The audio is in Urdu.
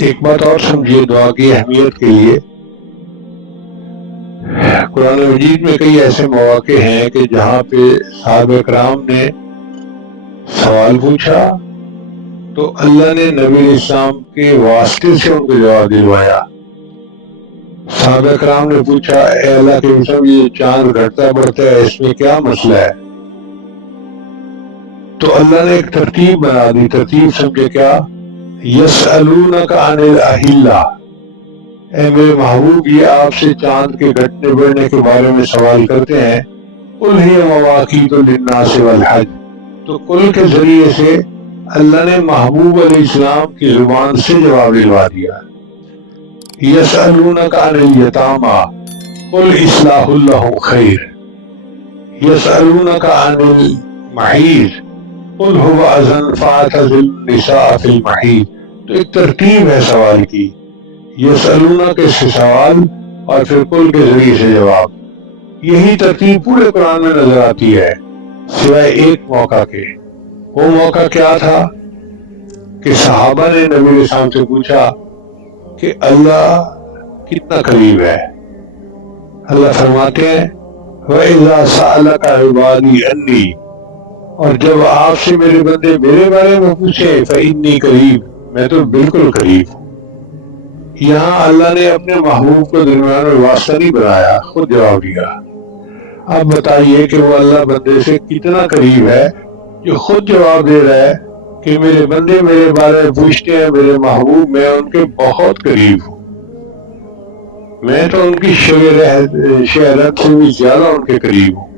ایک بات اور سمجھیے دعا کی اہمیت کے لیے، قرآن مجید میں کئی ایسے مواقع ہیں کہ جہاں پہ صحابہ کرام نے سوال پوچھا تو اللہ نے نبی علیہ السلام کے واسطے سے ان کو جواب دلوایا۔ صحابہ کرام نے پوچھا، اے اللہ کے رسول، یہ چاند گھٹتا بڑھتا ہے، اس میں کیا مسئلہ ہے؟ تو اللہ نے ایک ترتیب بنا دی۔ ترتیب سمجھے کیا؟ یسألونک عن الاہلہ، اے میرے محبوب، یہ آپ سے چاند کے گھٹنے بڑھنے کے بارے میں سوال کرتے ہیں۔ قل ہی مواقیت للناس والحج، تو قل کے ذریعے سے اللہ نے محبوب علیہ السلام کی زبان سے جواب دلوا دیا۔ یسألونک عن الیتامی قل اصلاح لهم خیر، یسألونک عن المحیض قل هو اذن فاعتزلوا النساء فی المحیض۔ تو ایک ترتیب ہے سوال کی، یسألونک سے سوال اور پھر قل کے ذریعے سے جواب۔ یہی ترتیب پورے قرآن میں نظر آتی ہے سوائے ایک موقع کے۔ وہ موقع کیا تھا کہ صحابہ نے نبی علیہ السلام سے پوچھا کہ اللہ کتنا قریب ہے۔ اللہ فرماتے ہیں وَإِذَا سَأَلَكَ عِبَادِي عَنِّي، اور جب آپ سے میرے بندے میرے بارے میں پوچھیں فَإِنِّي قریب، میں تو بالکل قریب ہوں۔ یہاں اللہ نے اپنے محبوب کو درمیان میں واسطہ نہیں بنایا، خود جواب دیا۔ اب بتائیے کہ وہ اللہ بندے سے کتنا قریب ہے جو خود جواب دے رہا ہے کہ میرے بندے میرے بارے میں پوچھتے ہیں، میرے محبوب میں ان کے بہت قریب ہوں، میں تو ان کی شہرت سے بھی زیادہ ان کے قریب ہوں۔